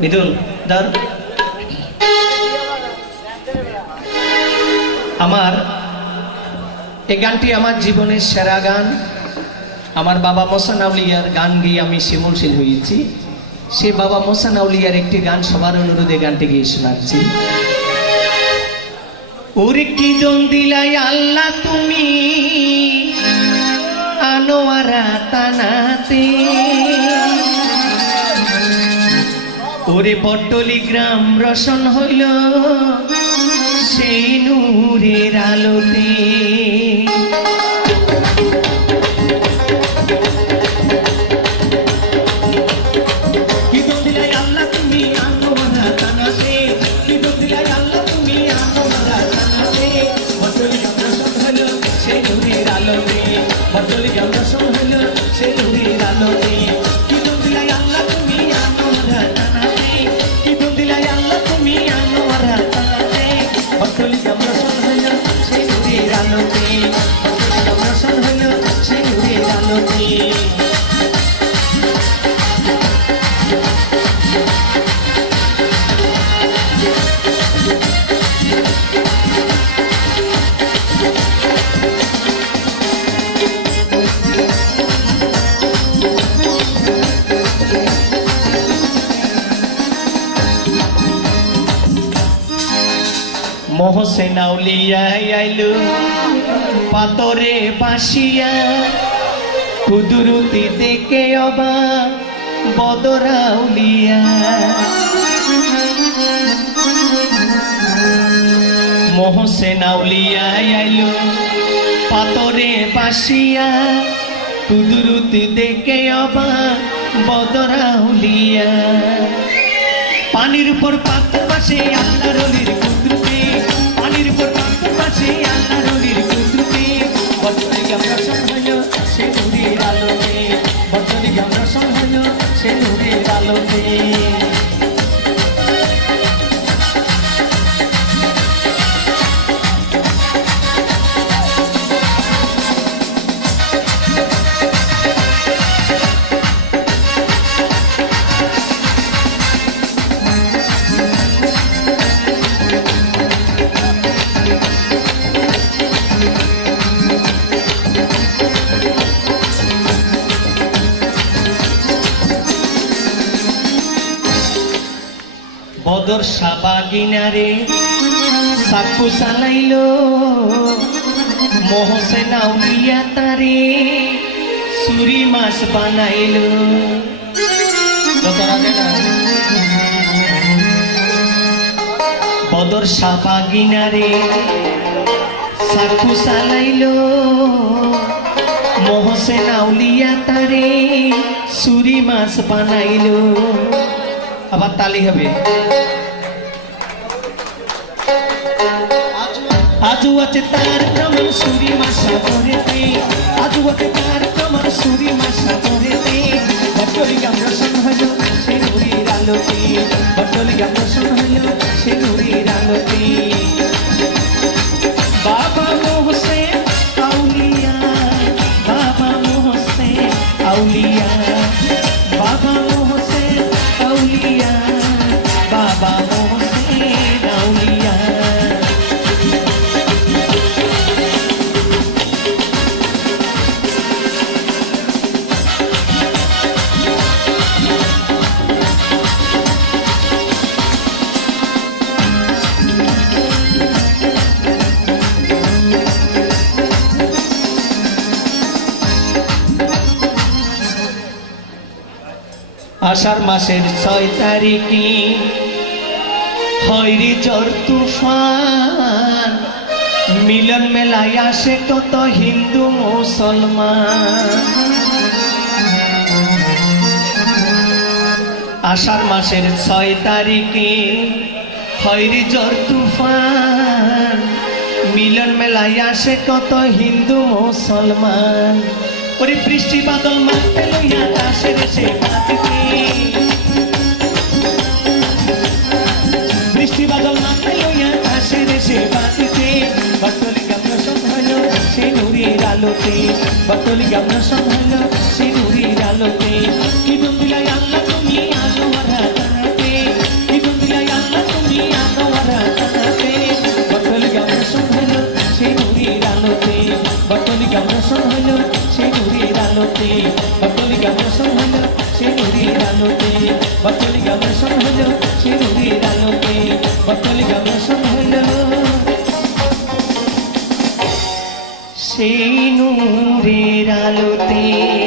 মিদুল ধর। আমার, এই গানটি আমার জীবনের সেরা গান। আমার বাবা মোসান আউলিয়ার গান গিয়ে আমি শিমুলশীল হয়েছি। সে বাবা মোসান আউলিয়ার একটি গান সবার অনুরোধে গানটি গিয়ে শোনাচ্ছি। ওরে কি আল্লাহ তুমি, আনোয়ারা তানাতে। ওরে পটলি গ্রাম রসন হইল সেই নূরের আলোতে। মোহসেন আউলিয়া আইলু পাতরে বাসিয়া কুদুরুতি দেখে অবা বদরাউলিয়া। মোহসেন আউলিয়া আইলু পাতরে বাসিয়া কুদুরুতি দেখে অবা বদরাউলিয়া। পানির উপর পাথর পাশে রলির কুদরতে। পানির উপর পাথর পাশে আল্লাহ রলির কুদরতে নূরের বদর সাবাগিনারে সাকু চালাইল মোহসেন আউলিয়া তারে সুরি মাছ বানাইল। বদর সাবাগিনারে সাকু চালাইল মোহসেন আউলিয়া তারে সুরি মাছ বানাইল। আবার তালি হবে। আজু তার প্রমাণ, সুরি মাসা করেতে আজু আছে তার প্রমাণ, সুরি মাসা করেতে বটলি গাম রসন হলো, সে নুরির আলোতে। বটলি হলো, সে নুরির আষাঢ় মাসের ছয় তারিখে হয়রি জ্বর তুফান। মিলন মেলায় আসে কত হিন্দু মুসলমান। আষাঢ় মাসের ছয় তারিখে হয়রি জ্বর তুফান। মিলন মেলায় আসে কত হিন্দু মুসলমান। ওরে বৃষ্টি বাদল মাঠে লইয়া আকাশের সে বাতিতে বৃষ্টি বাদল মাঠে লইয়া আকাশের সে বাতিতে বাতলি গামলা সব হলো সে নুরির আলোতে। বাতলি গামলা সব গামসন হলো সে নুরির আলোতে বতলি গামসন হলো সে নুরির আলোতে বতলি গামসন হলো সেই নূরের আলোতে